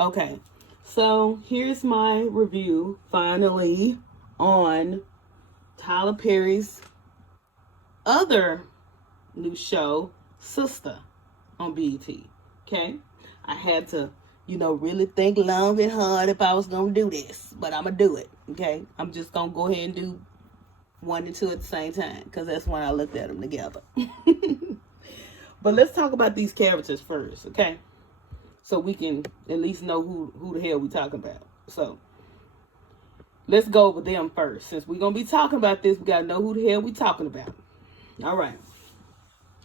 Okay, so here's my review finally on Tyler Perry's other new show, Sister, on BET. Okay, I had to, really think long and hard if I was gonna do this, but I'm gonna do it. Okay, I'm just gonna go ahead and do one and two at the same time because that's when I looked at them together. But let's talk about these characters first, okay? So we can at least know who the hell we talking about. So let's go over them first. Since we're gonna be talking about this, we gotta know who the hell we talking about. All right.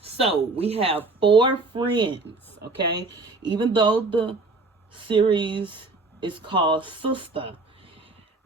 So we have four friends, okay? Even though the series is called Sister,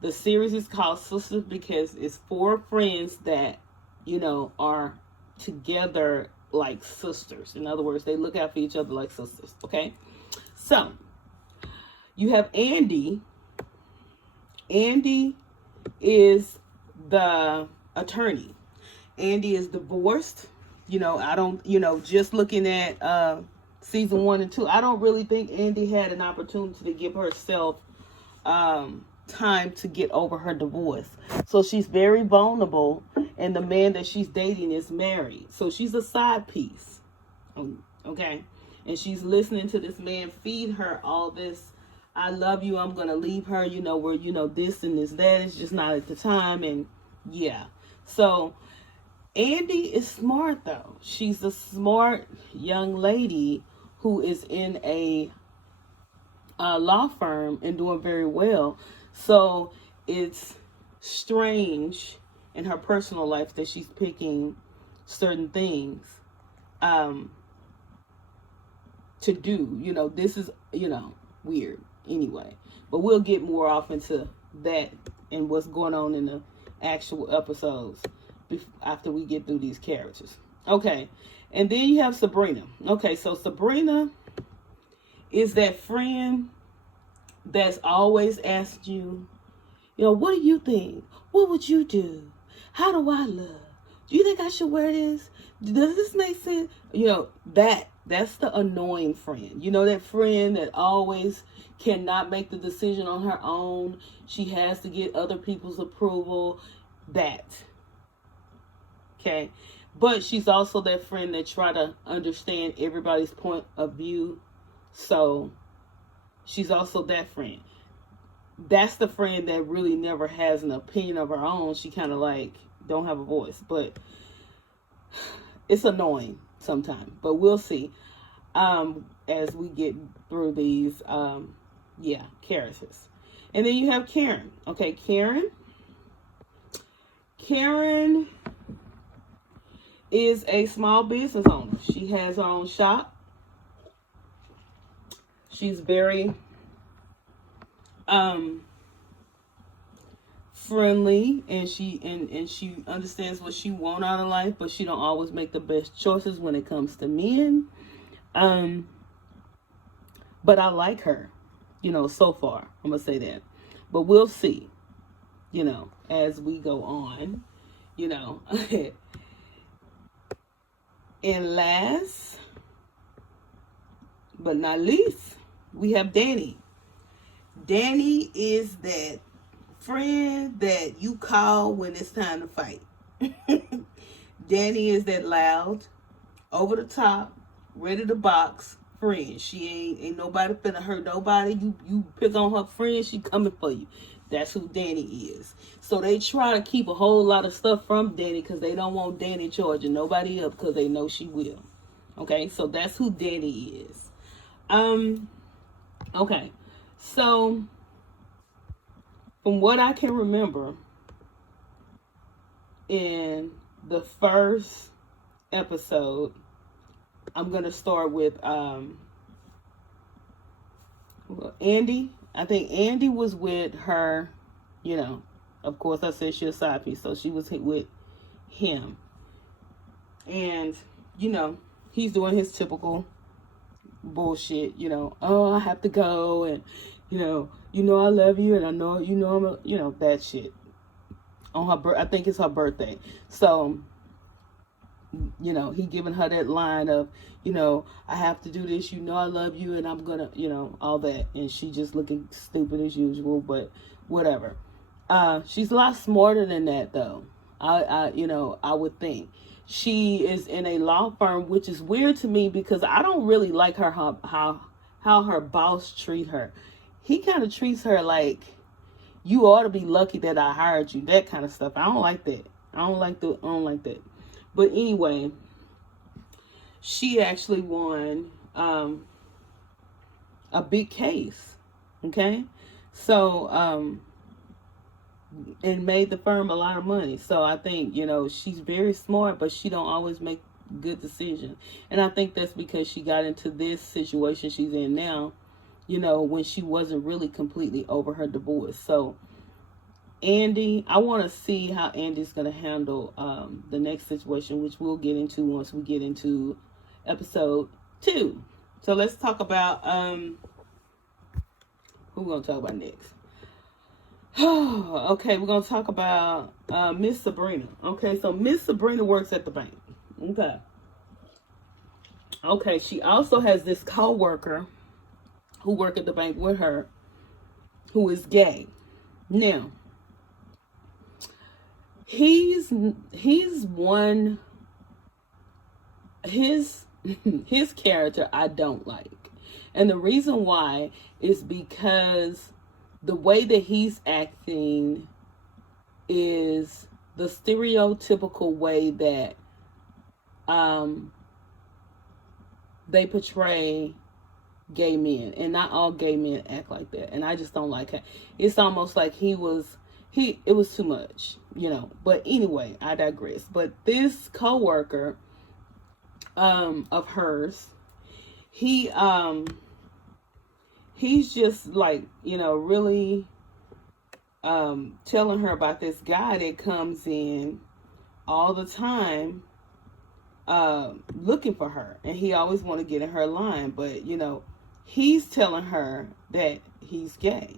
the series is called Sistas because it's four friends that, are together like sisters. In other words, they look out for each other like sisters, okay? So, you have Andy. Andy is the attorney. Andy is divorced. I don't, just looking at season 1 and 2, I don't really think Andy had an opportunity to give herself time to get over her divorce. So she's very vulnerable, and the man that she's dating is married. So she's a side piece. Okay? And she's listening to this man feed her all this, I love you, I'm going to leave her, where, this and this, that. It's just not at the time. And yeah. So Andy is smart, though. She's a smart young lady who is in a law firm and doing very well. So it's strange in her personal life that she's picking certain things to do. This is, weird anyway. But we'll get more off into that and what's going on in the actual episodes after we get through these characters. Okay. And then you have Sabrina. Okay, so Sabrina is that friend that's always asked you, what do you think? What would you do? How do I love? Do you think I should wear this? Does this make sense? That's the annoying friend. That friend that always cannot make the decision on her own. She has to get other people's approval. That. Okay. But she's also that friend that try to understand everybody's point of view. So she's also that friend. That's the friend that really never has an opinion of her own. She kind of like don't have a voice. But it's annoying sometimes. But we'll see as we get through these characters. And then you have Karen. Okay, Karen is a small business owner. She has her own shop. She's very friendly, and she understands what she wants out of life, but she don't always make the best choices when it comes to men. But I like her, so far. I'm gonna say that. But we'll see, as we go on, And last but not least, we have Danny. Danny is that friend that you call when it's time to fight. Danny is that loud, over the top, ready to box friend. She ain't nobody finna hurt nobody. You pick on her friend, she coming for you. That's who Danny is. So they try to keep a whole lot of stuff from Danny because they don't want Danny charging nobody up because they know she will. Okay, so that's who Danny is. Okay, so from what I can remember, in the first episode, I'm gonna start with Andy. I think Andy was with her, of course I said she's a side piece, so she was with him. And, he's doing his typical bullshit, oh, I have to go, and, I love you, and I know, I'm that shit. On her I think it's her birthday. So, you know, he giving her that line of, you know, I have to do this, you know, I love you, and I'm gonna, you know, all that. And she just looking stupid as usual, but whatever. She's a lot smarter than that, though. You know, I would think. She is in a law firm, which is weird to me because I don't really like her, how her boss treat her. He kind of treats her like, you ought to be lucky that I hired you, that kind of stuff. I don't like that. I don't like that. But anyway, she actually won a big case. Okay. So, and made the firm a lot of money. So I think, you know, she's very smart, but she don't always make good decisions. And I think that's because she got into this situation she's in now, you know, when she wasn't really completely over her divorce. So Andy, I want to see how Andy's going to handle the next situation, which we'll get into once we get into episode 2. So let's talk about who we're going to talk about next. Okay, we're going to talk about Miss Sabrina. Okay, so Miss Sabrina works at the bank. Okay, she also has this co-worker who work at the bank with her who is gay. Now, he's one, his character I don't like. And the reason why is because the way that he's acting is the stereotypical way that they portray gay men, and not all gay men act like that, and I just don't like it. It's almost like it was too much, you know. But anyway, I digress. But this coworker of hers, he's just like, you know, really telling her about this guy that comes in all the time looking for her, and he always want to get in her line. But you know, he's telling her that he's gay,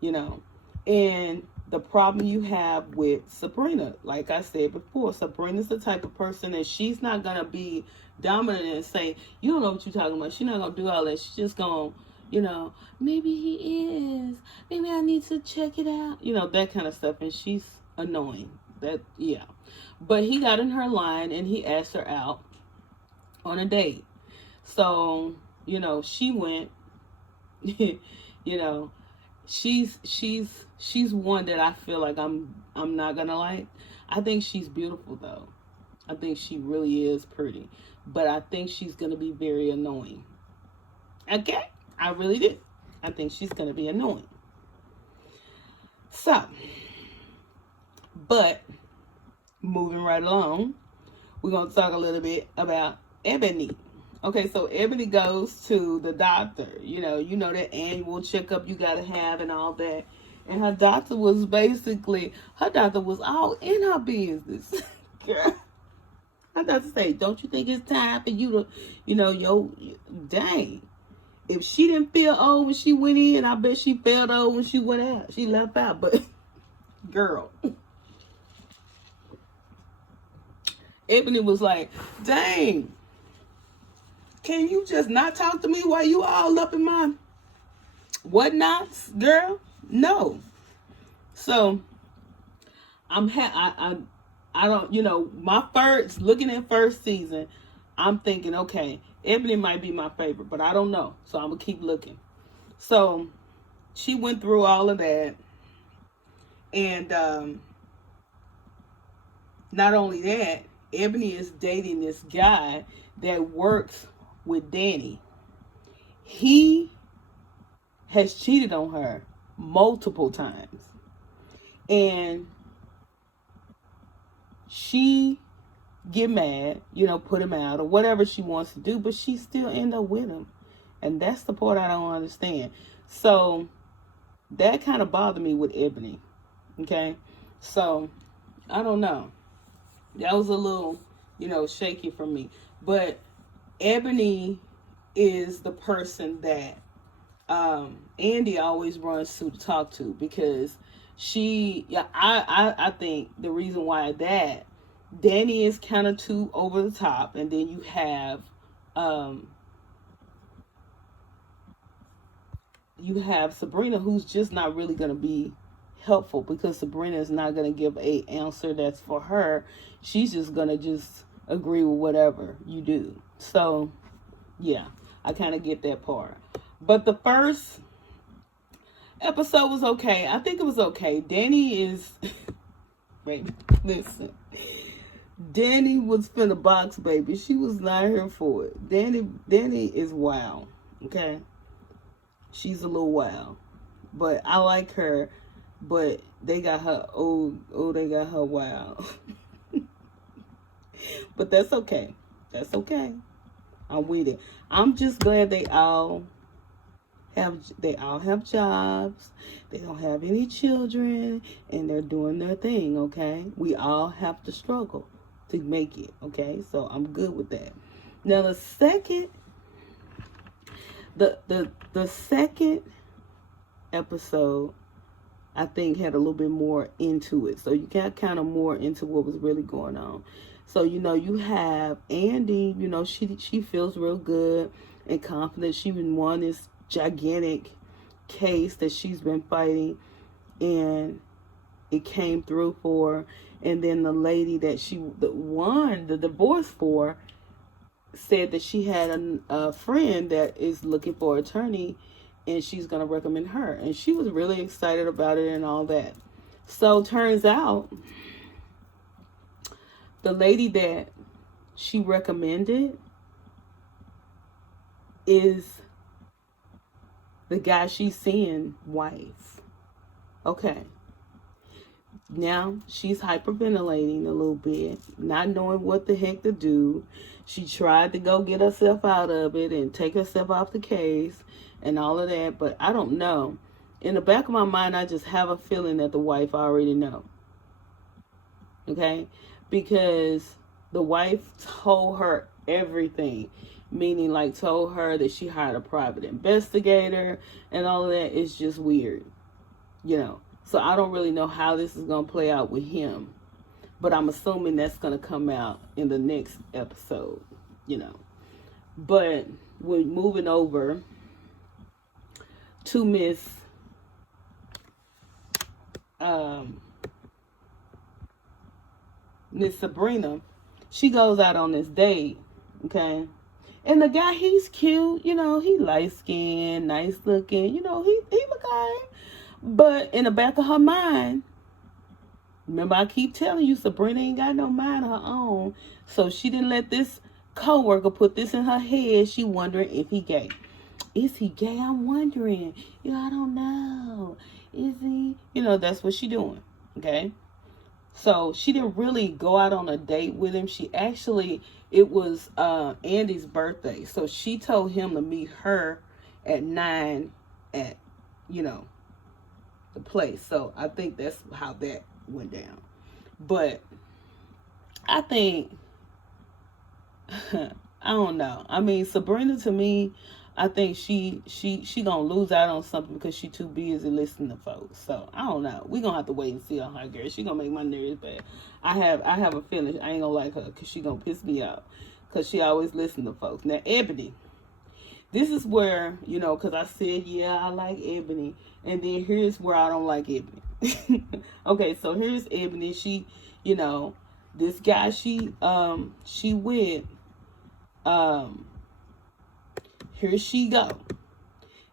you know. And the problem you have with Sabrina, like I said before, Sabrina's the type of person that she's not gonna be dominant and say, you don't know what you're talking about. She's not gonna do all that. She's just gonna, you know, maybe he is, maybe I need to check it out, you know, that kind of stuff. And she's annoying. That, yeah. But he got in her line and he asked her out on a date. So, you know, she went. You know, she's one that I feel like I'm not gonna like. I think she's beautiful though. I think she really is pretty, but I think she's gonna be very annoying. Okay, I really do. I think she's gonna be annoying. So, but moving right along, we're gonna talk a little bit about Ebony. Okay, so Ebony goes to the doctor. You know that annual checkup you gotta have and all that. And her doctor was all in her business. Girl, her doctor say, don't you think it's time for you to, you know, dang. If she didn't feel old when she went in, I bet she felt old when she went out. She left out, but girl. Ebony was like, dang. Can you just not talk to me while you all up in my whatnots, girl? No. So I don't, you know, looking at first season, I'm thinking, okay, Ebony might be my favorite, but I don't know. So I'm gonna keep looking. So she went through all of that, and not only that, Ebony is dating this guy that works with Danny. He has cheated on her multiple times, and she get mad, you know, put him out or whatever she wants to do, but she still end up with him. And that's the part I don't understand. So that kind of bothered me with Ebony. Okay, so I don't know, that was a little, you know, shaky for me. But Ebony is the person that Andy always runs to talk to, because I think the reason why Danny is kind of too over the top, and then um you have Sabrina, who's just not really going to be helpful, because Sabrina is not going to give a answer that's for her. She's just going to just agree with whatever you do. So yeah, I kind of get that part. But the first episode was okay. I think it was okay. Danny is wait, listen. Danny was finna box, baby. She was not here for it. Danny is wild. Okay. She's a little wild. But I like her. But they got her they got her wild. But that's okay. That's okay. I'm with it. I'm just glad they all have jobs. They don't have any children, and they're doing their thing, okay? We all have to struggle to make it, okay? So I'm good with that. Now the second episode, I think, had a little bit more into it. So you got kind of more into what was really going on. So, you have Andy, she feels real good and confident. She won this gigantic case that she's been fighting, and it came through for her. And then the lady that she won the divorce for said that she had a friend that is looking for an attorney, and she's going to recommend her. And she was really excited about it and all that. So turns out the lady that she recommended is the guy she's seeing wife. Okay. Now she's hyperventilating a little bit, not knowing what the heck to do. She tried to go get herself out of it and take herself off the case and all of that, but I don't know. In the back of my mind, I just have a feeling that the wife already know. Okay? Because the wife told her everything, meaning like told her that she hired a private investigator and all of that. Is just weird, So I don't really know how this is going to play out with him, but I'm assuming that's going to come out in the next episode, But we're moving over to Miss Sabrina. She goes out on this date, okay? And the guy, he's cute, he light skinned, nice looking, he look alright. But in the back of her mind, remember I keep telling you, Sabrina ain't got no mind of her own. So she didn't let this coworker put this in her head. She wondering if he gay. Is he gay? I'm wondering. I don't know. Is he? That's what she doing. Okay. So she didn't really go out on a date with him. She actually, it was Andy's birthday. So she told him to meet her at 9 at, the place. So I think that's how that went down. But I think, I don't know. I mean, Sabrina, to me, I think she gonna lose out on something because she too busy listening to folks. So I don't know. We gonna have to wait and see on her, girl. She gonna make my nerves bad. I have a feeling I ain't gonna like her because she gonna piss me off because she always listen to folks. Now Ebony, this is where, because I said, yeah, I like Ebony, and then here's where I don't like Ebony. Okay, so here's Ebony. She, this guy she with, here she go.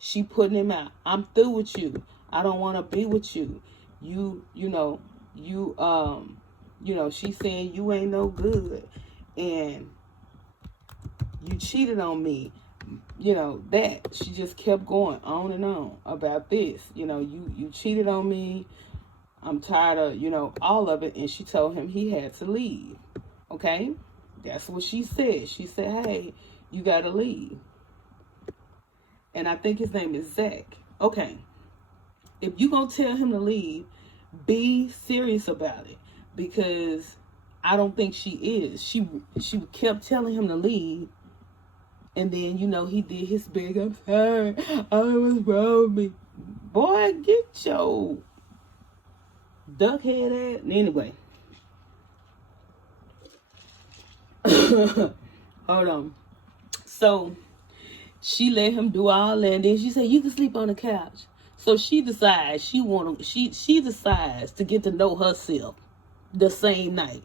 She putting him out. I'm through with you. I don't want to be with you. She's saying you ain't no good, and you cheated on me. That she just kept going on and on about this. You cheated on me. I'm tired of, all of it. And she told him he had to leave. Okay? That's what she said. She said, hey, you got to leave. And I think his name is Zach. Okay. If you going to tell him to leave, be serious about it. Because I don't think she is. She kept telling him to leave. And then, he did his big, I'm sorry, I was wrong with me. Boy, get your duck head at. Anyway. Hold on. So she let him do all that, and then she said, "You can sleep on the couch." So she decides she decides to get to know herself the same night,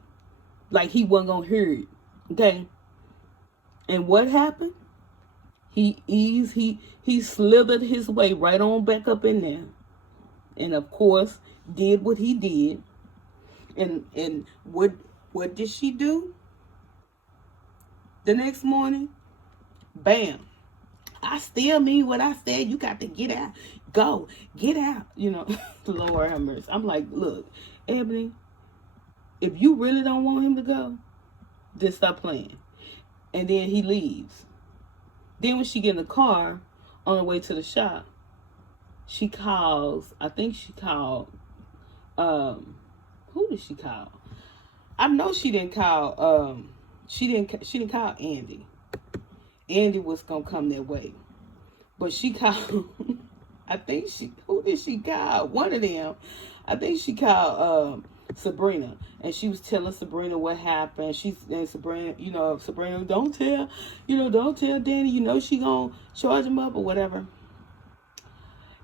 like he wasn't gonna hear it. Okay, and what happened? He slithered his way right on back up in there, and of course did what he did. And what did she do the next morning? Bam! I still mean what I said. You got to get out. Go. Get out. You know, Lord have mercy. I'm like, look, Ebony, if you really don't want him to go, then stop playing. And then he leaves. Then when she get in the car on her way to the shop, she calls, I think she called, who did she call? I know she didn't call, she didn't call Andy. Andy was gonna come that way. But she called, who did she call? One of them. I think she called Sabrina. And she was telling Sabrina what happened. And Sabrina, don't tell Danny, she gonna charge him up or whatever.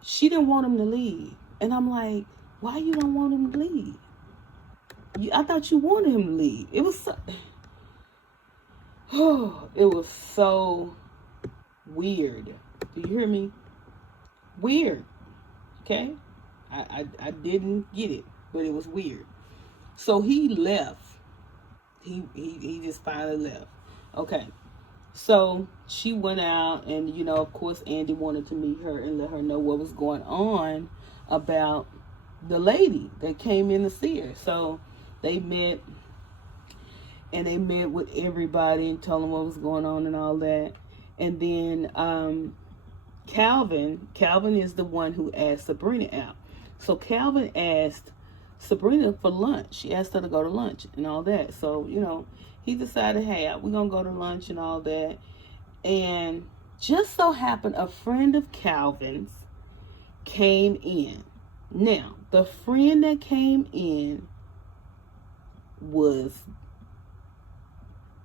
She didn't want him to leave. And I'm like, why you don't want him to leave? I thought you wanted him to leave. It was so weird. Do you hear me? Weird. Okay? I didn't get it, but it was weird. So he left. He just finally left. Okay. So she went out, and of course Andy wanted to meet her and let her know what was going on about the lady that came in to see her. So they met, and they met with everybody and told them what was going on and all that. And then Calvin is the one who asked Sabrina out. So Calvin asked Sabrina for lunch. She asked her to go to lunch and all that. So, he decided, hey, we're going to go to lunch and all that. And just so happened a friend of Calvin's came in. Now, the friend that came in was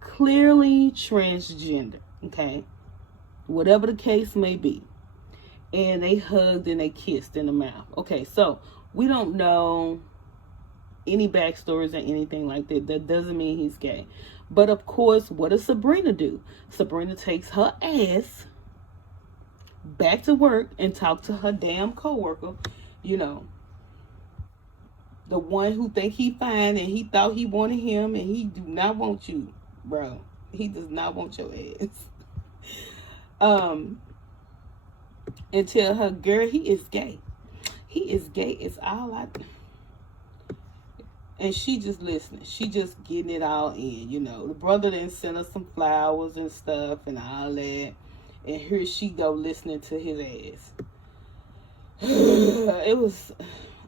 clearly transgender, okay? Whatever the case may be. And they hugged and they kissed in the mouth. Okay, so we don't know any backstories or anything like that. That doesn't mean he's gay. But of course, what does Sabrina do? Sabrina takes her ass back to work and talk to her damn coworker, the one who think he fine and he thought he wanted him, and he do not want you, bro. He does not want your ass. And tell her, girl, he is gay. He is gay. It's all I. And she just listening. She just getting it all in, The brother then sent her some flowers and stuff and all that. And here she go listening to his ass. It was,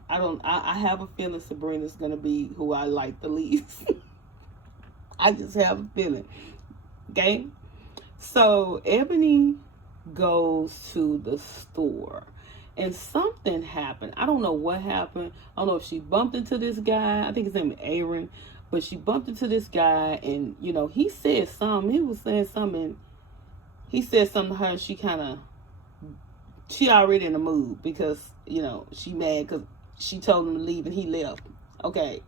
I have a feeling Sabrina's going to be who I like the least. I just have a feeling. Okay? So, Ebony goes to the store. And something happened. I don't know what happened. I don't know if she bumped into this guy. I think his name is Aaron. But she bumped into this guy, and, he said something. He was saying something. He said something to her, and she already in the mood because, she mad because she told him to leave and he left. Okay.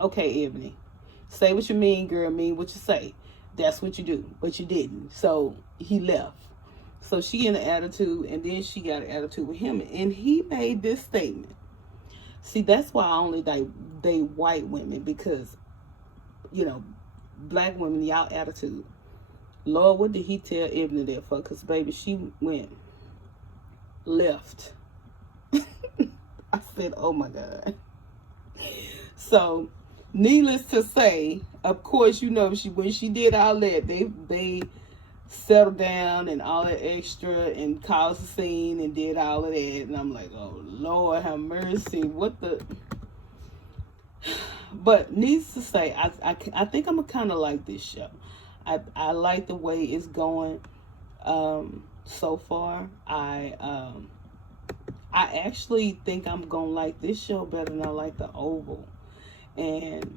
Okay, Ebony. Say what you mean, girl. Mean what you say. That's what you do. But you didn't. So he left. So she in an attitude, and then she got an attitude with him. And he made this statement. See, that's why I only date white women, because, black women, y'all attitude. Lord, what did he tell Ebony that for? Because, baby, she went left. I said, oh, my God. So, needless to say, of course, when she did all that, they settled down and all that extra and caused a scene and did all of that. And I'm like, oh, Lord, have mercy. What the... But needless to say, I think I'm kind of like this show. I like the way it's going so far. I actually think I'm going to like this show better than I like The Oval. And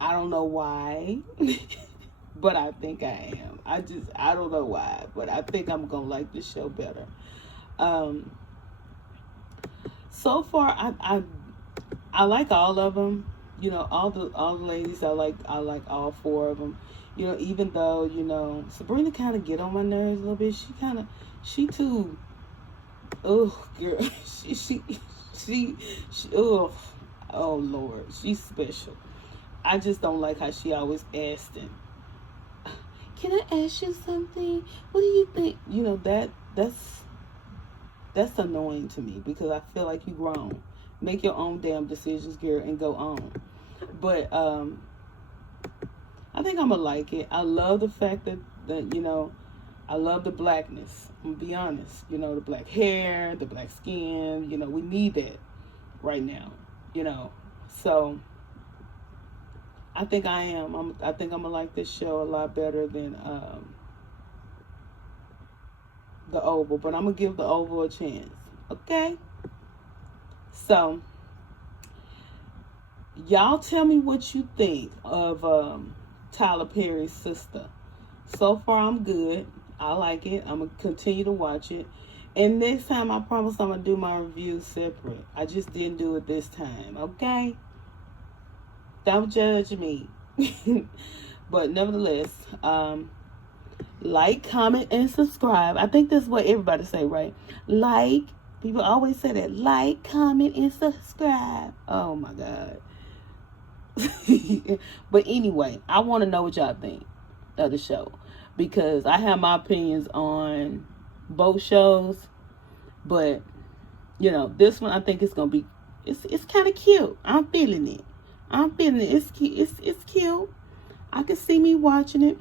I don't know why, but I think I am. I don't know why, but I think I'm gonna like this show better. Um, so far, I like all of them. You know, all the ladies. I like all four of them. You know, even though Sabrina kind of get on my nerves a little bit. She too. Oh, girl, she, oh, oh Lord, she's special. I just don't like how she always asking, "Can I ask you something? What do you think?" That's annoying to me because I feel like you grown. Make your own damn decisions, girl, and go on. But I think I'm gonna like it. I love the fact that I love the blackness. I'm gonna be honest. The black hair, the black skin. We need that right now. You know, so I think I am. I think I'm gonna like this show a lot better than the Oval. But I'm gonna give the Oval a chance. Okay. So y'all tell me what you think of Tyler Perry's Sister. So far, I'm good. I like it. I'm gonna continue to watch it. And next time, I promise I'm gonna do my review separate. I just didn't do it this time. Okay? Don't judge me. But nevertheless, like, comment, and subscribe. I think that's what everybody say, right? Like. People always say that. Like, comment, and subscribe. Oh my God. But anyway, I want to know what y'all think of the show because I have my opinions on both shows, but this one I think it's gonna be it's kind of cute. I'm feeling it. I'm feeling it. It's cute. It's cute. I can see me watching it.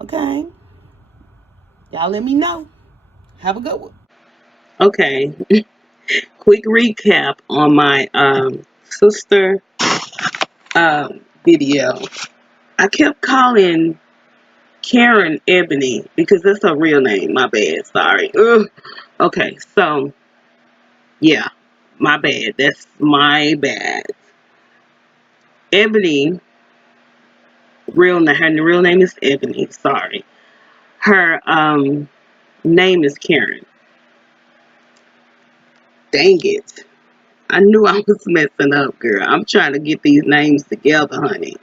Okay, y'all let me know. Have a good one. Okay, quick recap on my sister video. I kept calling Karen Ebony because that's her real name. My bad. Sorry. Ugh. Okay, so yeah, my bad. That's my bad. Ebony, her real name is Ebony. Sorry. Her name is Karen. Dang it. I knew I was messing up, girl. I'm trying to get these names together, honey.